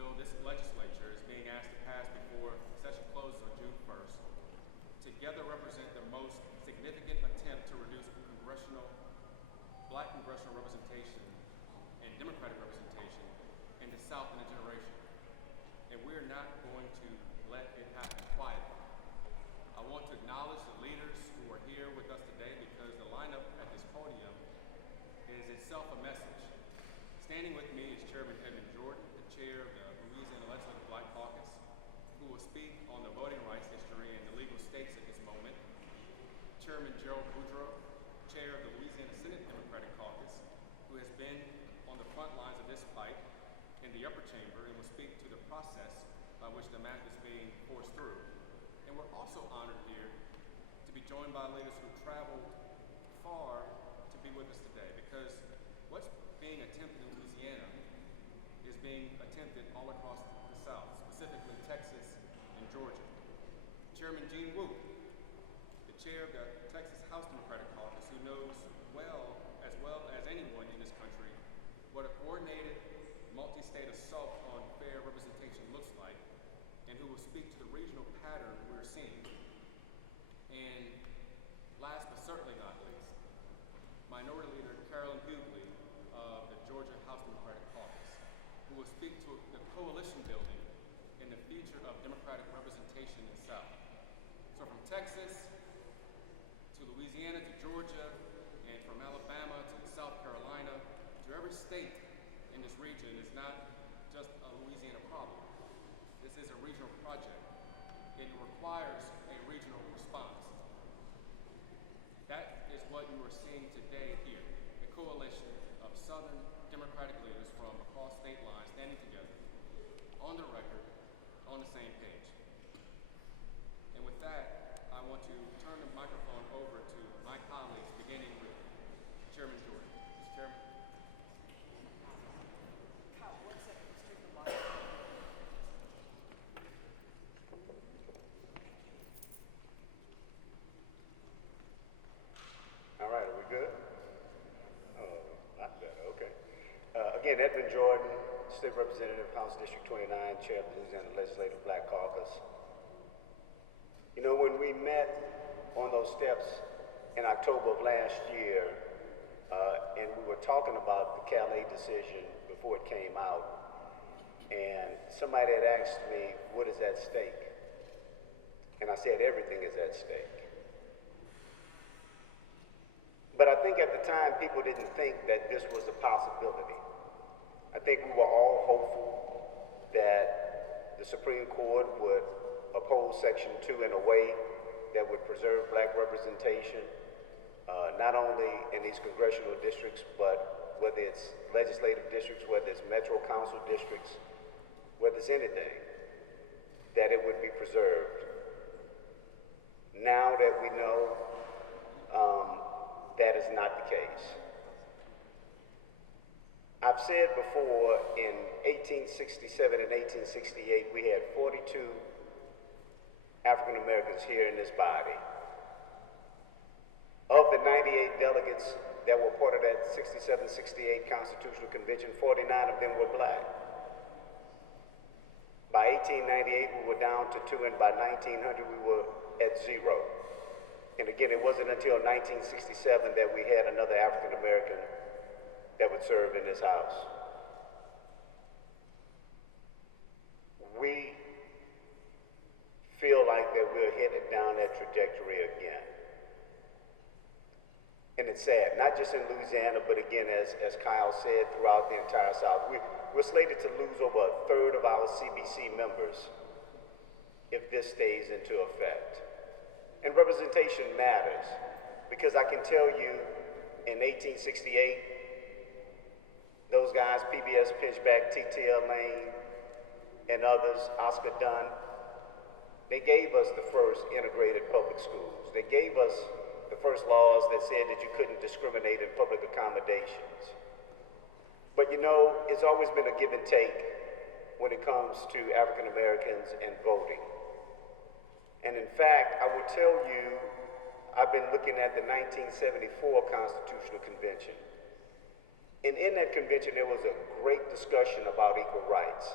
bill this legislature is being asked to pass before session closes on June 1st, together represent the most significant attempt to reduce black congressional representation and Democratic representation in the South in a generation. And we're not going to let it happen quietly. I want to acknowledge the leaders who are here with us today because the lineup at this podium is itself a message. Standing with me is Chairman Edmond, the chair of the Louisiana Legislative Black Caucus, who will speak on the voting rights history and the legal stakes at this moment. Chairman Gerald, Boudreaux, chair of the Louisiana Senate Democratic Caucus, who has been on the front lines of this fight in the upper chamber and will speak to the process by which the map is being forced through. And we're also honored here to be joined by leaders who traveled far to be with us today, because what's being attempted in Louisiana is being attempted all across the South, specifically Texas and Georgia. Chairman Gene Wu, the chair of the Texas House Democratic Caucus, who knows well as anyone in this country what a coordinated multi-state assault on fair representation looks like, and who will speak to the regional pattern we're seeing. And last but certainly not least, Minority Leader Carolyn Hugley of the Georgia House Democratic Caucus, who will speak to the coalition building in the future of Democratic representation in the South. So from Texas to Louisiana to Georgia, and from Alabama to South Carolina, to every state in this region is not just a Louisiana problem. This is a regional project. It requires a regional response. That is what you are seeing today here, a coalition of Southern Democratic leaders from across state lines standing together, on the record, on the same page. And with that, I want to turn the microphone over to my colleagues, beginning with Chairman Jordan. Mr. Chairman. All right, are we good? Oh, not better, okay. Again, Edmond Jordan, State Representative, House District 29, Chair of the Louisiana Legislative Black Caucus. You know, when we met on those steps in October of last year, and we were talking about the Callais decision before it came out, and somebody had asked me, what is at stake? And I said, everything is at stake. But I think at the time, people didn't think that this was a possibility. I think we were all hopeful that the Supreme Court would uphold Section 2 in a way that would preserve black representation, not only in these congressional districts, but whether it's legislative districts, whether it's metro council districts, whether it's anything, that it would be preserved. Now that we know that is not the case. I've said before, in 1867 and 1868, we had 42 African Americans here in this body. Of the 98 delegates that were part of that 67-68 Constitutional Convention, 49 of them were black. By 1898, we were down to 2, and by 1900, we were at 0. And again, it wasn't until 1967 that we had another African American that would serve in this House. We feel like that we're headed down that trajectory again. And it's sad, not just in Louisiana, but again, as Kyle said, throughout the entire South. We're slated to lose over a third of our CBC members if this stays into effect. And representation matters, because I can tell you in 1868, those guys, PBS Pinchback, T.T.L. Lane, and others, Oscar Dunn, they gave us the first integrated public schools. They gave us the first laws that said that you couldn't discriminate in public accommodations. But you know, it's always been a give and take when it comes to African Americans and voting. And in fact, I will tell you, I've been looking at the 1974 Constitutional Convention. And in that convention, there was a great discussion about equal rights.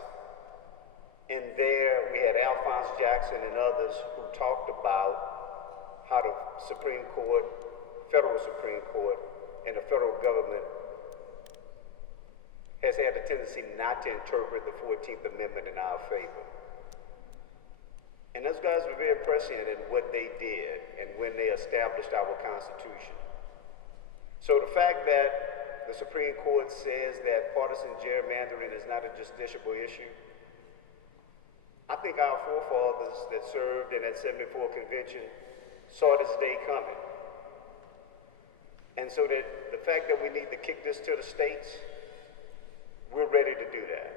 And there we had Alphonse Jackson and others who talked about how the Supreme Court, federal Supreme Court, and the federal government has had a tendency not to interpret the 14th Amendment in our favor. And those guys were very prescient in what they did and when they established our Constitution. So the fact that the Supreme Court says that partisan gerrymandering is not a justiciable issue, I think our forefathers that served in that 74 convention saw this day coming. And so that the fact that we need to kick this to the states, we're ready to do that.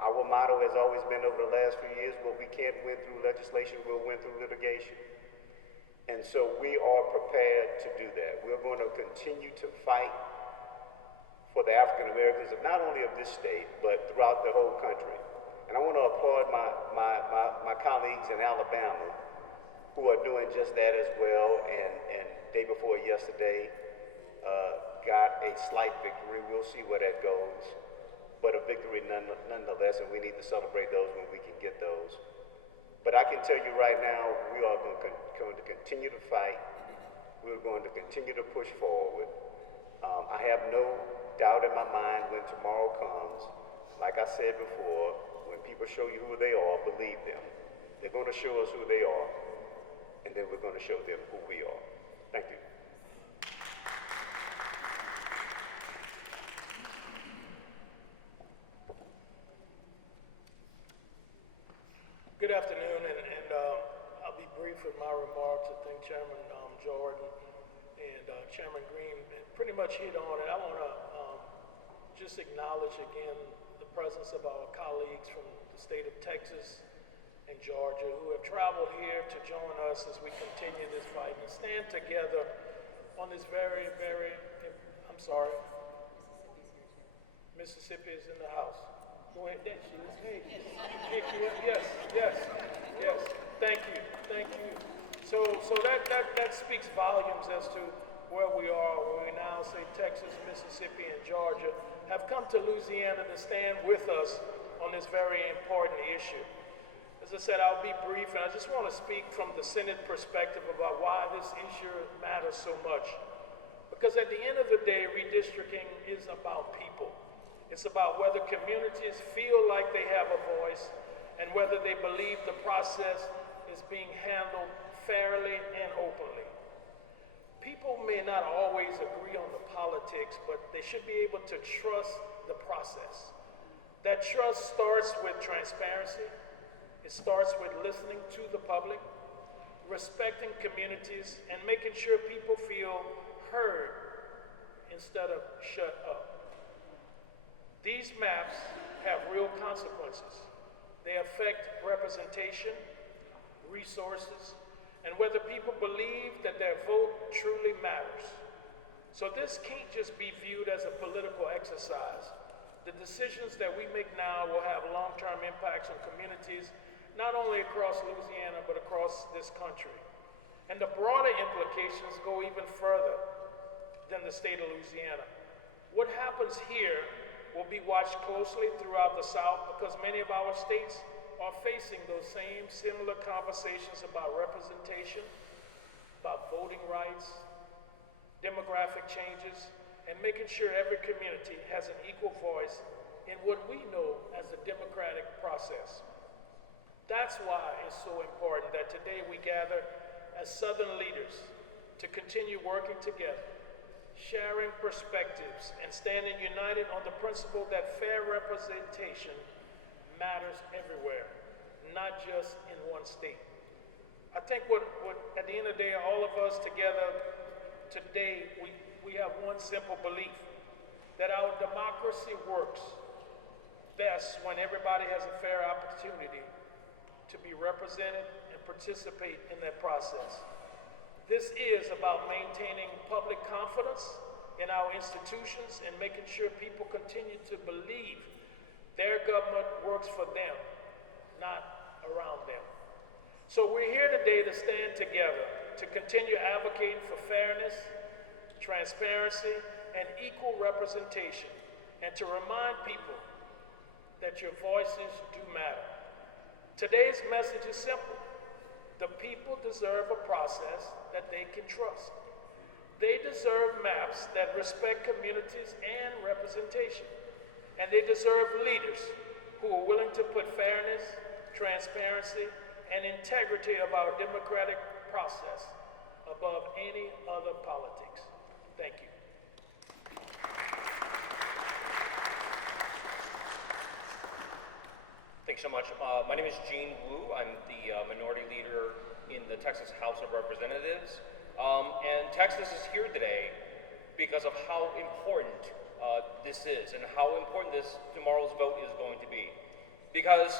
Our motto has always been over the last few years, what we can't win through legislation, we'll win through litigation. And so we are prepared to do that. We're going to continue to fight for the African Americans of not only of this state, but throughout the whole country. And I want to applaud my colleagues in Alabama who are doing just that as well. And day before yesterday, got a slight victory. We'll see where that goes. But a victory nonetheless, and we need to celebrate those when we can get those. But I can tell you right now, we are going to continue to fight. We're going to continue to push forward. I have no doubt in my mind when tomorrow comes, like I said before, when people show you who they are, believe them. They're going to show us who they are, and then we're going to show them who we are. Thank you. Good afternoon, and I'll be brief with my remarks. I think Chairman Jordan and Chairman Green pretty much hit on it. I want to just acknowledge again the presence of our colleagues from the state of Texas and Georgia who have traveled here to join us as we continue this fight and stand together on this very, very, I'm sorry, Mississippi is in the house. Go ahead, there she is. Hey, yes. Thank you. So that speaks volumes as to where we are, where we now say Texas, Mississippi, and Georgia have come to Louisiana to stand with us on this very important issue. As I said, I'll be brief, and I just want to speak from the Senate perspective about why this issue matters so much. Because at the end of the day, redistricting is about people. It's about whether communities feel like they have a voice and whether they believe the process is being handled fairly and openly. People may not always agree on the politics, but they should be able to trust the process. That trust starts with transparency. It starts with listening to the public, respecting communities, and making sure people feel heard instead of shut up. These maps have real consequences. They affect representation, resources, and whether people believe that their vote truly matters. So this can't just be viewed as a political exercise. The decisions that we make now will have long-term impacts on communities, not only across Louisiana, but across this country. And the broader implications go even further than the state of Louisiana. What happens here will be watched closely throughout the South because many of our states are facing those same similar conversations about representation, about voting rights, demographic changes, and making sure every community has an equal voice in what we know as the democratic process. That's why it's so important that today we gather as Southern leaders to continue working together, sharing perspectives, and standing united on the principle that fair representation matters everywhere, not just in one state. I think what at the end of the day, all of us together today, we have one simple belief, that our democracy works best when everybody has a fair opportunity to be represented and participate in that process. This is about maintaining public confidence in our institutions and making sure people continue to believe their government works for them, not around them. So we're here today to stand together, to continue advocating for fairness, transparency, and equal representation, and to remind people that your voices do matter. Today's message is simple. The people deserve a process that they can trust. They deserve maps that respect communities and representation. And they deserve leaders who are willing to put fairness, transparency, and integrity of our democratic process above any other politics. Thank you. Thanks so much. My name is Gene Wu. I'm the minority leader in the Texas House of Representatives. And Texas is here today because of how important this is and how important tomorrow's vote is going to be. Because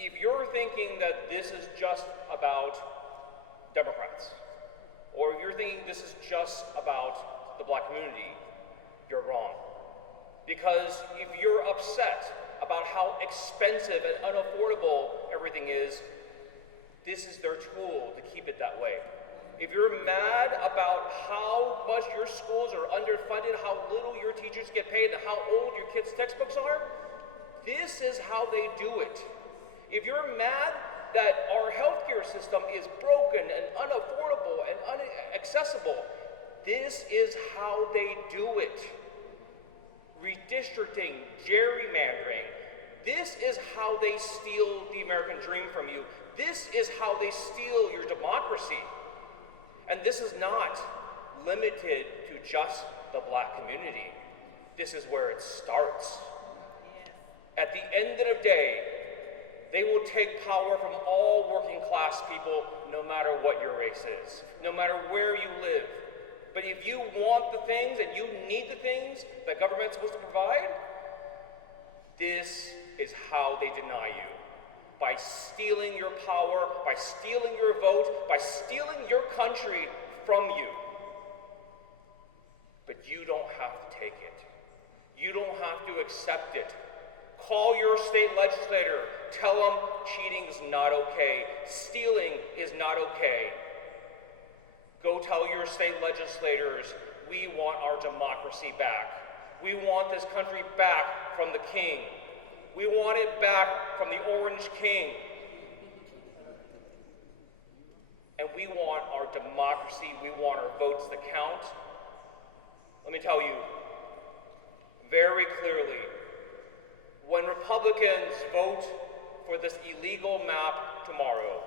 if you're thinking that this is just about Democrats, or if you're thinking this is just about the black community, you're wrong. Because if you're upset about how expensive and unaffordable everything is, this is their tool to keep it that way. If you're mad about how much your schools are underfunded, how little your teachers get paid, and how old your kids' textbooks are, this is how they do it. If you're mad that our healthcare system is broken and unaffordable and inaccessible, this is how they do it. Redistricting, gerrymandering, this is how they steal the American dream from you. This is how they steal your democracy. And this is not limited to just the black community. This is where it starts. At the end of the day, they will take power from all working class people, no matter what your race is, no matter where you live. But if you want the things and you need the things that government's supposed to provide, this is how they deny you. By stealing your power, by stealing your vote, by stealing your country from you. But you don't have to take it. You don't have to accept it. Call your state legislator. Tell them cheating is not okay. Stealing is not okay. Go tell your state legislators, we want our democracy back. We want this country back from the king. We want it back from the Orange King. And we want our democracy, we want our votes to count. Let me tell you very clearly, when Republicans vote for this illegal map tomorrow,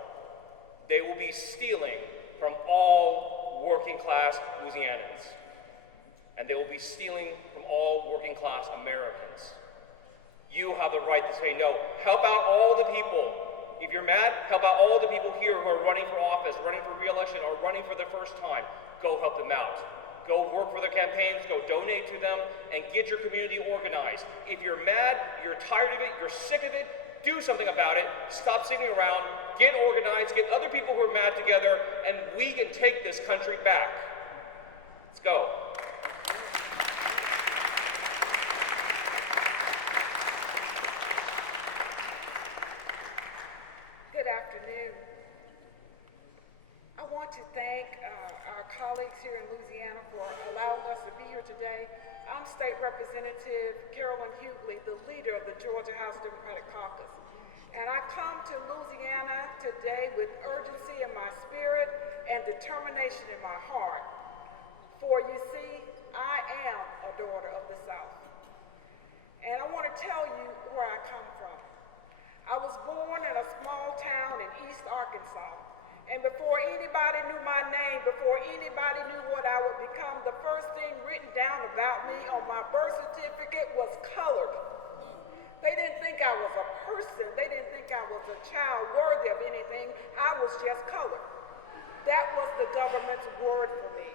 they will be stealing from all working class Louisianans. And they will be stealing from all working class Americans. You have the right to say no. Help out all the people. If you're mad, help out all the people here who are running for office, running for re-election, or running for the first time. Go help them out. Go work for their campaigns, go donate to them, and get your community organized. If you're mad, you're tired of it, you're sick of it, do something about it. Stop sitting around, get organized, get other people who are mad together, and we can take this country back. Let's go. Good afternoon. I want to thank our colleagues here in Louisiana for allowing us to be here today. I'm State Representative Carolyn Hugley, the leader of the Georgia House Democratic Caucus. And I come to Louisiana today with urgency in my spirit and determination in my heart. For you see, I am a daughter of the South. And I want to tell you where I come from. I was born in a small town in East Arkansas. And before anybody knew my name, before anybody knew what I would become, the first thing written down about me on my birth certificate was colored. They didn't think I was a person. They didn't think I was a child worthy of anything. I was just colored. That was the government's word for me.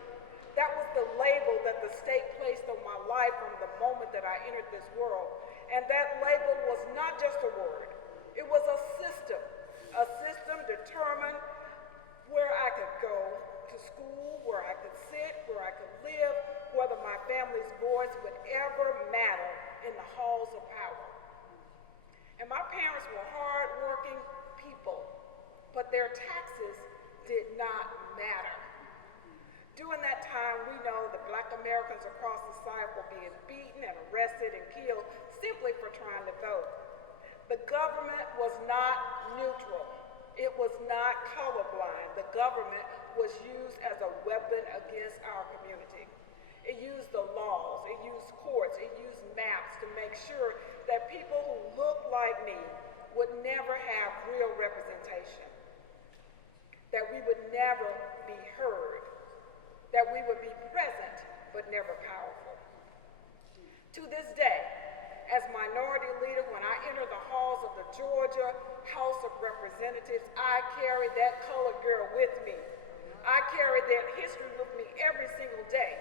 That was the label that the state placed on my life from the moment that I entered this world. And that label was not just a word. It was a system determined where I could go to school, where I could sit, where I could live, whether my family's voice would ever matter in the halls of power. And my parents were hard-working people, but their taxes did not matter. During that time, we know that Black Americans across the South were being beaten and arrested and killed simply for trying to vote. The government was not neutral. It was not colorblind. The government was used as a weapon against our community. It used the laws, it used courts, it used maps to make sure that people who looked like me would never have real representation, that we would never be heard, that we would be present but never powerful. To this day, as minority leader, when I enter the halls of the Georgia House of Representatives, I carry that colored girl with me. I carry that history with me every single day.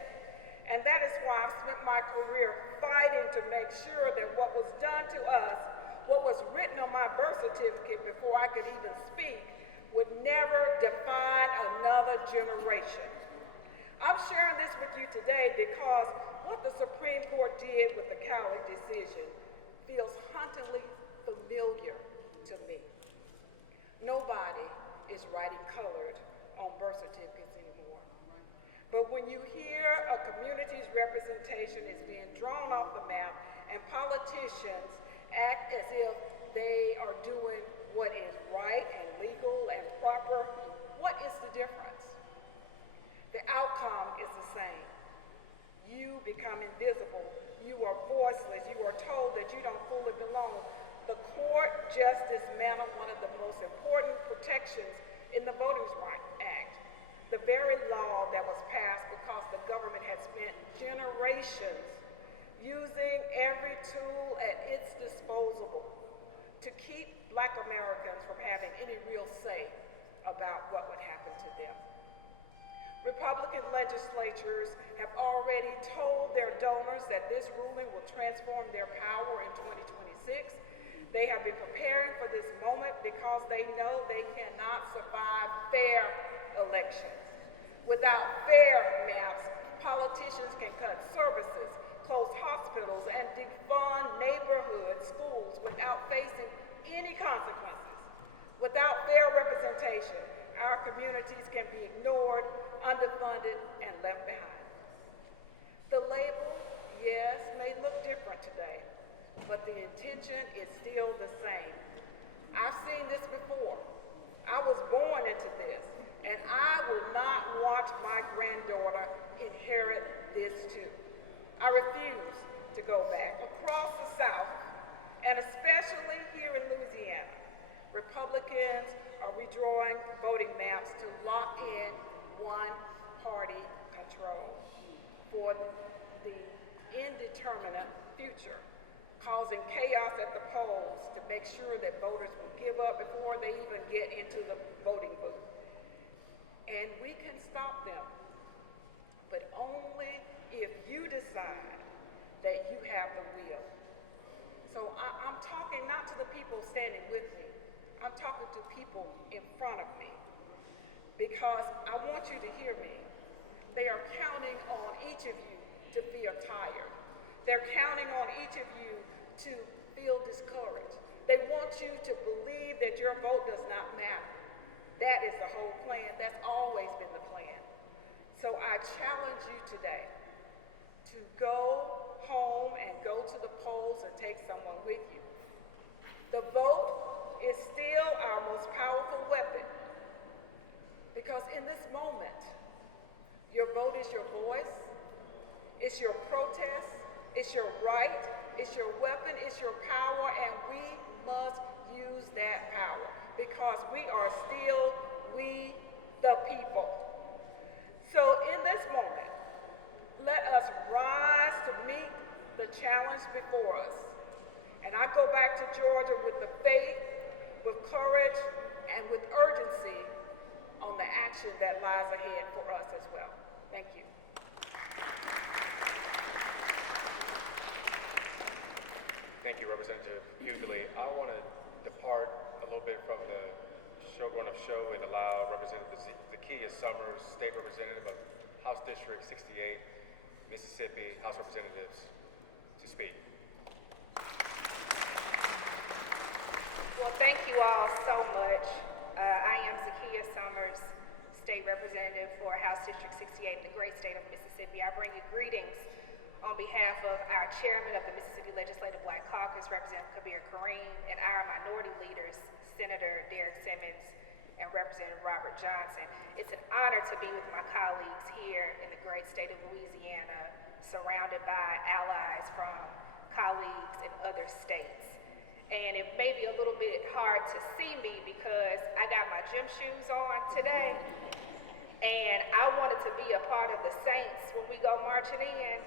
And that is why I've spent my career fighting to make sure that what was done to us, what was written on my birth certificate before I could even speak, would never define another generation. I'm sharing this with you today because what the Supreme Court did with the Callais decision feels hauntingly familiar to me. Nobody is writing colored on birth certificates anymore. But when you hear a community's representation is being drawn off the map and politicians act as if they are doing what is right and legal and proper, what is the difference? The outcome is the same. You become invisible. You are voiceless. You are told that you don't fully belong. The court just dismantled one of the most important protections in the Voting Rights Act, the very law that was passed because the government had spent generations using every tool at its disposal to keep Black Americans from having any real say about what would happen to them. Republican legislatures have already told their donors that this ruling will transform their power in 2026. They have been preparing for this moment because they know they cannot survive fair elections. Without fair maps, politicians can cut services, close hospitals, and defund neighborhood schools without facing any consequences. Without fair representation, our communities can be ignored, underfunded, and left behind. The label, yes, may look different today, but the intention is still the same. I've seen this before. I was born into this, and I will not watch my granddaughter inherit this too. I refuse to go back. Across the South, and especially here in Louisiana, Republicans are redrawing voting maps to lock in one-party control for the indeterminate future, causing chaos at the polls to make sure that voters will give up before they even get into the voting booth. And we can stop them, but only if you decide that you have the will. So I'm talking not to the people standing with me, I'm talking to people in front of me, because I want you to hear me. They are counting on each of you to feel tired. They're counting on each of you to feel discouraged. They want you to believe that your vote does not matter. That is the whole plan. That's always been the plan. So I challenge you today to go home and go to the polls and take someone with you. The vote is still our most powerful weapon, because in this moment, your vote is your voice, it's your protest, it's your right, it's your weapon, it's your power, and we must use that power because we are still we the people. So in this moment, let us rise to meet the challenge before us. And I go back to Georgia with the faith, with courage, and with urgency on the action that lies ahead for us as well. Thank you. Thank you, Representative Hugley. I want to depart a little bit from the showrun of show and allow Representative Zakiya Summers, State Representative of House District 68, Mississippi, House Representatives, to speak. Well, thank you all so much. I am Zakiya Summers, State Representative for House District 68 in the great state of Mississippi. I bring you greetings on behalf of our chairman of the Mississippi Legislative Black Caucus, Representative Kareem, and our minority leaders, Senator Derek Simmons and Representative Robert Johnson. It's an honor to be with my colleagues here in the great state of Louisiana, surrounded by allies from colleagues in other states. And it may be a little bit hard to see me because I got my gym shoes on today, and I wanted to be a part of the Saints when we go marching in,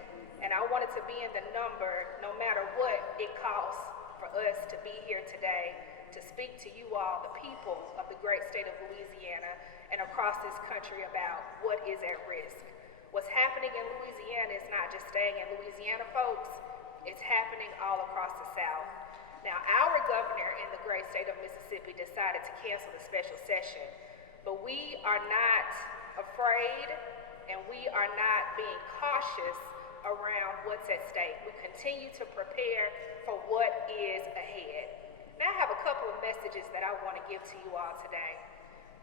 and I wanted to be in the number no matter what it costs for us to be here today to speak to you all, the people of the great state of Louisiana and across this country about what is at risk. What's happening in Louisiana is not just staying in Louisiana, folks. It's happening all across the South. Now, our governor in the great state of Mississippi decided to cancel the special session, but we are not afraid and we are not being cautious around what's at stake. We continue to prepare for what is ahead. Now, I have a couple of messages that I want to give to you all today.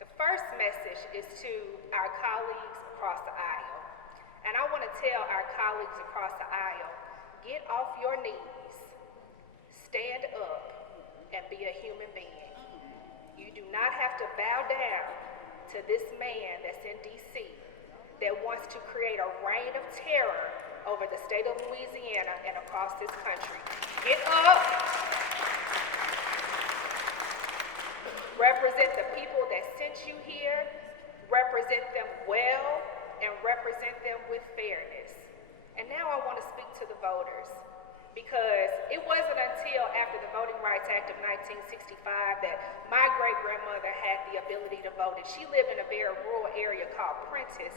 The first message is to our colleagues across the aisle. And I want to tell our colleagues across the aisle, get off your knees, stand up, and be a human being. You do not have to bow down to this man that's in D.C. that wants to create a reign of terror over the state of Louisiana and across this country. Get up, represent the people that sent you here, represent them well, and represent them with fairness. And now I want to speak to the voters, because it wasn't until after the Voting Rights Act of 1965 that my great-grandmother had the ability to vote. And she lived in a very rural area called Prentice,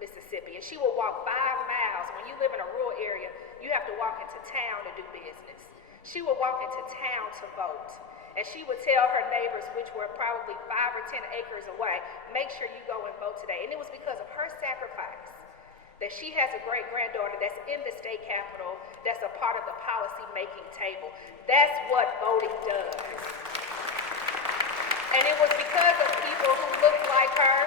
Mississippi. And she would walk 5 miles. When you live in a rural area, you have to walk into town to do business. She would walk into town to vote. And she would tell her neighbors, which were probably 5 or 10 acres away, make sure you go and vote today. And it was because of her sacrifice that she has a great-granddaughter that's in the state capitol, that's a part of the policy-making table. That's what voting does. And it was because of people who looked like her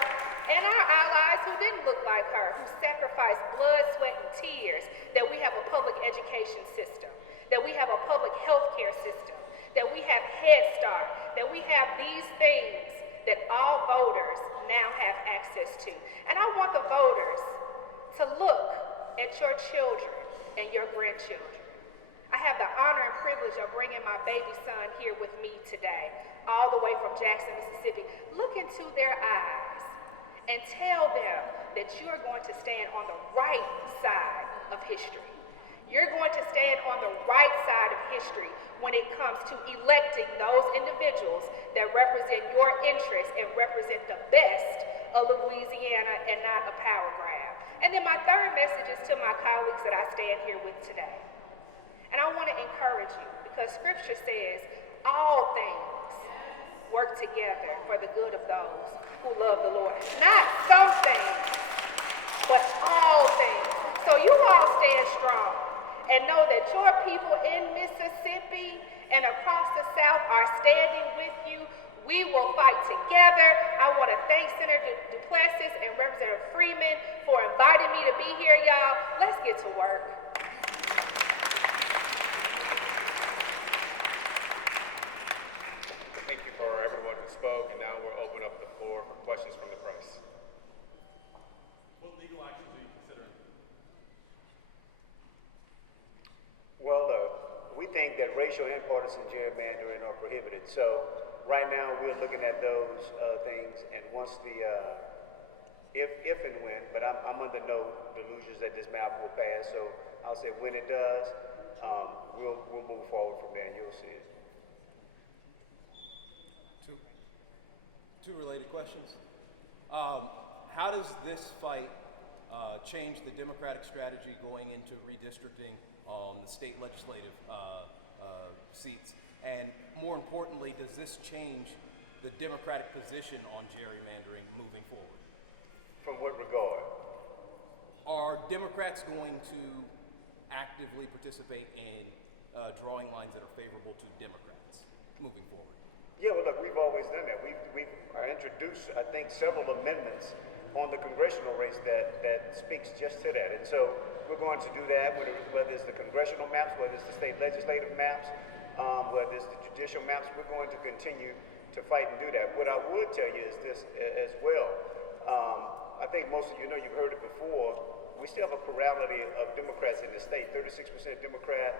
and our allies who didn't look like her, who sacrificed blood, sweat, and tears, that we have a public education system, that we have a public health care system, that we have Head Start, that we have these things that all voters now have access to. And I want the voters to look at your children and your grandchildren. I have the honor and privilege of bringing my baby son here with me today, all the way from Jackson, Mississippi. Look into their eyes and tell them that you are going to stand on the right side of history. You're going to stand on the right side of history when it comes to electing those individuals that represent your interests and represent the best of Louisiana and not a power grab. And then my third message is to my colleagues that I stand here with today. And I want to encourage you, because Scripture says all things work together for the good of those who love the Lord. Not some things, but all things. So you all stand strong and know that your people in Mississippi and across the South are standing with you. We will fight together. I want to thank Senator Duplessis and Representative Freeman for inviting me to be here, y'all. Let's get to work. Thank you for everyone who spoke, and now we'll open up the floor for questions from the press. What legal actions are you considering? Well, we think that racial and partisan gerrymandering are prohibited. So right now we're looking at those things, and once the, if and when, but I'm under no delusions that this map will pass, so I'll say when it does, we'll move forward from there and you'll see it. Two related questions. How does this fight change the Democratic strategy going into redistricting the state legislative seats? And more importantly, does this change the Democratic position on gerrymandering moving forward? From what regard? Are Democrats going to actively participate in drawing lines that are favorable to Democrats moving forward? Yeah, well, look, we've always done that. We've introduced, I think, several amendments on the congressional race that speaks just to that. And so we're going to do that, whether it's the congressional maps, whether it's the state legislative maps, whether it's the judicial maps, we're going to continue to fight and do that. What I would tell you is this as well. I think most of you know, you've heard it before, we still have a plurality of Democrats in the state, 36% Democrat,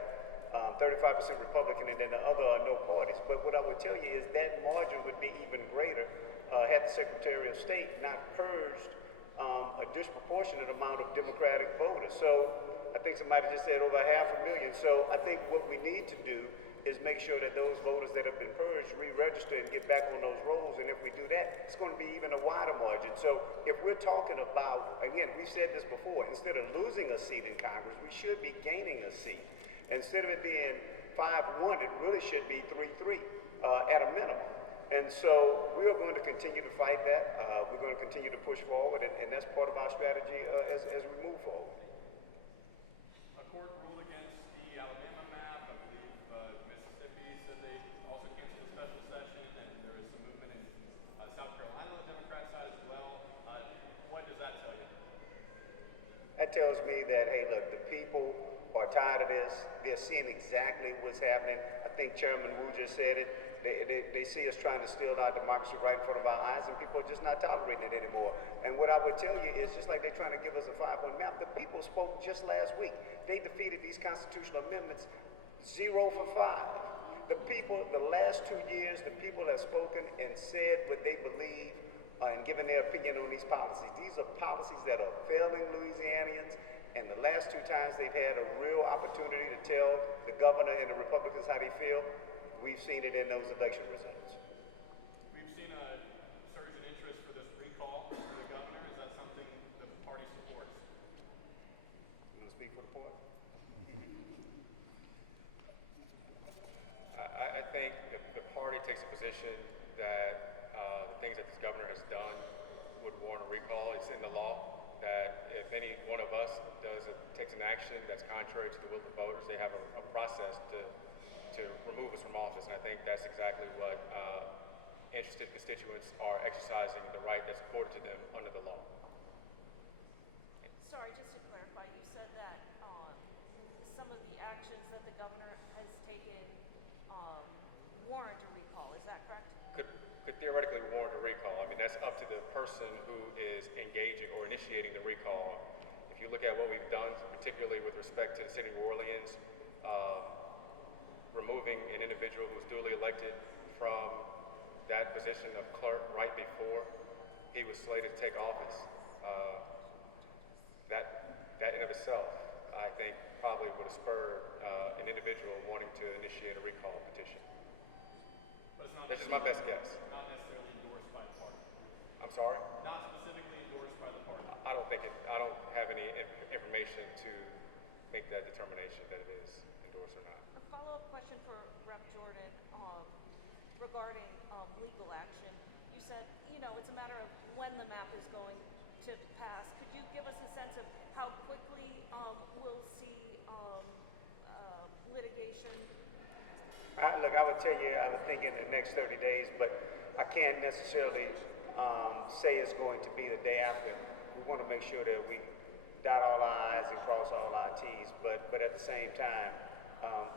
35% Republican, and then the other are no parties. But what I would tell you is that margin would be even greater had the Secretary of State not purged a disproportionate amount of Democratic voters. So I think somebody just said over 500,000. So I think what we need to do is make sure that those voters that have been purged re-register and get back on those rolls. And if we do that, it's going to be even a wider margin. So if we're talking about, again, we've said this before, instead of losing a seat in Congress, we should be gaining a seat. Instead of it being 5-1, it really should be 3-3 at a minimum. And so we are going to continue to fight that. We're going to continue to push forward, and that's part of our strategy as we move forward. A court ruled against the Alabama map. I believe Mississippi said they also canceled a special session, and there is some movement in South Carolina on the Democrat side as well. What does that tell you? That tells me that, hey, look, the people are tired of this. They're seeing exactly what's happening. I think Chairman Wu just said it. They see us trying to steal our democracy right in front of our eyes, and people are just not tolerating it anymore. And what I would tell you is, just like they're trying to give us a 5-1 map, the people spoke just last week. They defeated these constitutional amendments 0 for 5. The people, the last 2 years, the people have spoken and said what they believe and given their opinion on these policies. These are policies that are failing Louisianians, and the last 2 times they've had a real opportunity to tell the governor and the Republicans how they feel. We've seen it in those election results. We've seen a surge in interest for this recall for the governor. Is that something the party supports? You want to speak for the party? I think the party takes a position that the things that this governor has done would warrant a recall. It's in the law that if any one of us takes an action that's contrary to the will of the voters, they have a process to remove us from office, and I think that's exactly what interested constituents are exercising the right that's afforded to them under the law. Sorry, just to clarify, you said that some of the actions that the governor has taken warrant a recall. Is that correct? Could theoretically warrant a recall. I mean, that's up to the person who is engaging or initiating the recall. If you look at what we've done, particularly with respect to the city of New Orleans, removing an individual who was duly elected from that position of clerk right before he was slated to take office. That in of itself, I think, probably would have spurred an individual wanting to initiate a recall petition. But it's not That's just my best guess. Not necessarily endorsed by the party. I'm sorry? Not specifically endorsed by the party. I don't have any information to make that determination that it is endorsed or not. A follow-up question for Rep. Jordan regarding legal action. You said, it's a matter of when the map is going to pass. Could you give us a sense of how quickly we'll see litigation? Look, I would tell you, I would think in the next 30 days, but I can't necessarily say it's going to be the day after. We want to make sure that we dot all our I's and cross all our T's, but at the same time,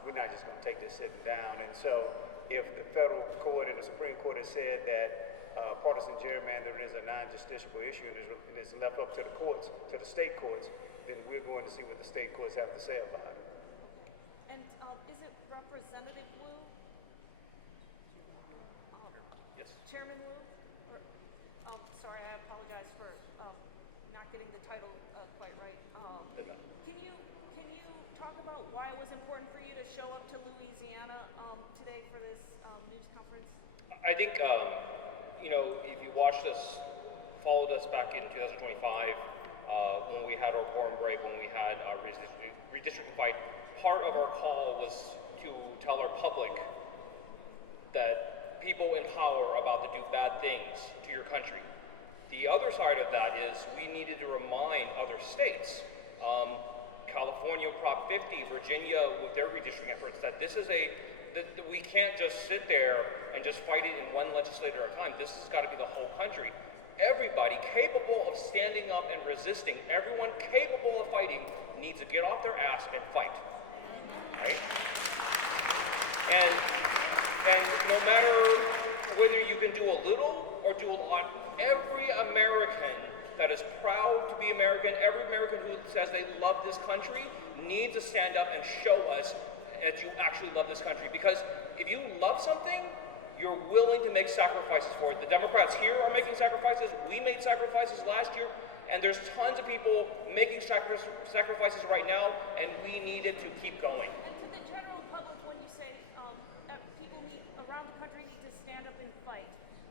we're not just going to take this sitting down. And so if the federal court and the Supreme Court has said that partisan gerrymandering is a non-justiciable issue and it's left up to the courts, to the state courts, then we're going to see what the state courts have to say about it. And is it Representative Wu? Yes. Chairman Wu? Sorry, I apologize for not getting the title quite right. Can you talk about why it was important for you to show up to Louisiana today for this news conference? I think, if you watched us, followed us back in 2025, when we had our quorum break, when we had our redistricting fight, part of our call was to tell our public that people in power are about to do bad things to your country. The other side of that is we needed to remind other states, California Prop 50, Virginia with their redistricting efforts, that this is we can't just sit there and just fight it in one legislator at a time. This has got to be the whole country. everybody capable of standing up and resisting, everyone capable of fighting needs to get off their ass and fight, right? And no matter whether you can do a little or do a lot, every American that is proud to be American, every American who says they love this country needs to stand up and show us that you actually love this country. Because if you love something, you're willing to make sacrifices for it. The Democrats here are making sacrifices. We made sacrifices last year. And there's tons of people making sacrifices right now, and we needed to keep going. And to the general public, when you say that people around the country need to stand up and fight,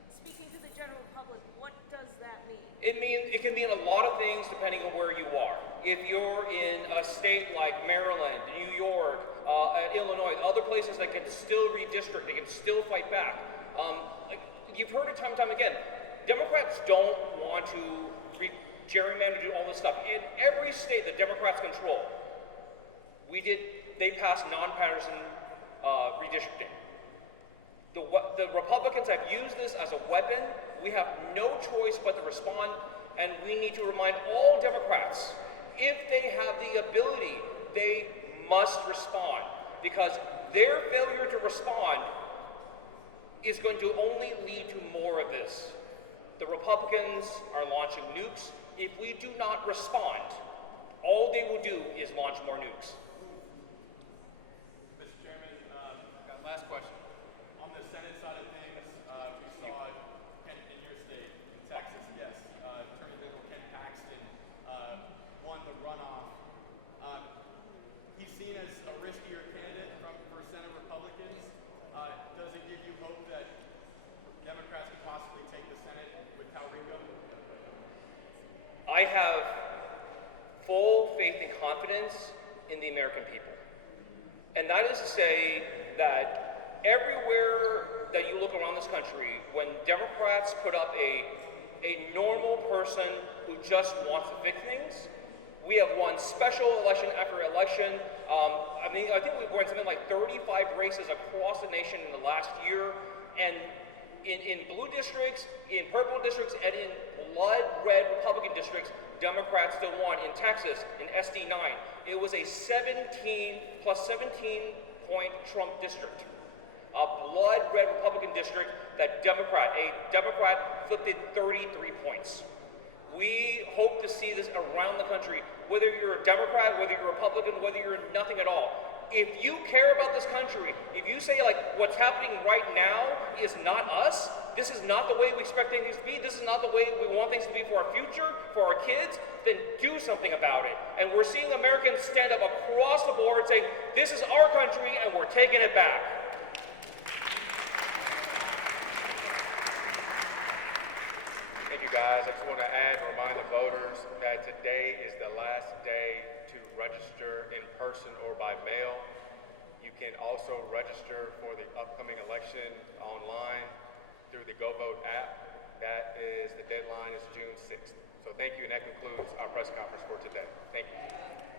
speaking to the general public, what does that mean? It can mean a lot of things depending on where you are. If you're in a state like Maryland, New York, Illinois, other places that can still redistrict, they can still fight back. You've heard it time and time again. Democrats don't want to gerrymander, do all this stuff. In every state that Democrats control, they passed nonpartisan redistricting. The Republicans have used this as a weapon. We have no choice but to respond, and we need to remind all Democrats, if they have the ability, they must respond, because their failure to respond is going to only lead to more of this. The Republicans are launching nukes. If we do not respond, all they will do is launch more nukes. Mr. Chairman, last question. On the Senate side of things, we saw in your state, in Texas, yes, Attorney General Ken Paxton won the runoff. He's seen as a riskier candidate for Senate Republicans. Does it give you hope that Democrats could possibly take the Senate with Talrico? I have full faith and confidence in the American people. And that is to say that everywhere that you look around this country, when Democrats put up a normal person who just wants to fix things, we have won special election after election. I think we've won something like 35 races across the nation in the last year. And in blue districts, in purple districts, and in blood red Republican districts, Democrats still won. In Texas, in SD 9, it was a 17 point Trump district. A blood red Republican district that a Democrat flipped it 33 points. We hope to see this around the country, whether you're a Democrat, whether you're a Republican, whether you're nothing at all. If you care about this country, if you say like what's happening right now is not us, this is not the way we expect things to be, this is not the way we want things to be for our future, for our kids, then do something about it. And we're seeing Americans stand up across the board saying, this is our country and we're taking it back. Thank you, guys. I just want to add and remind the voters that today is the last day to register in person or by mail. You can also register for the upcoming election online through the Go Vote app. The deadline is June 6th. So thank you, and that concludes our press conference for today. Thank you.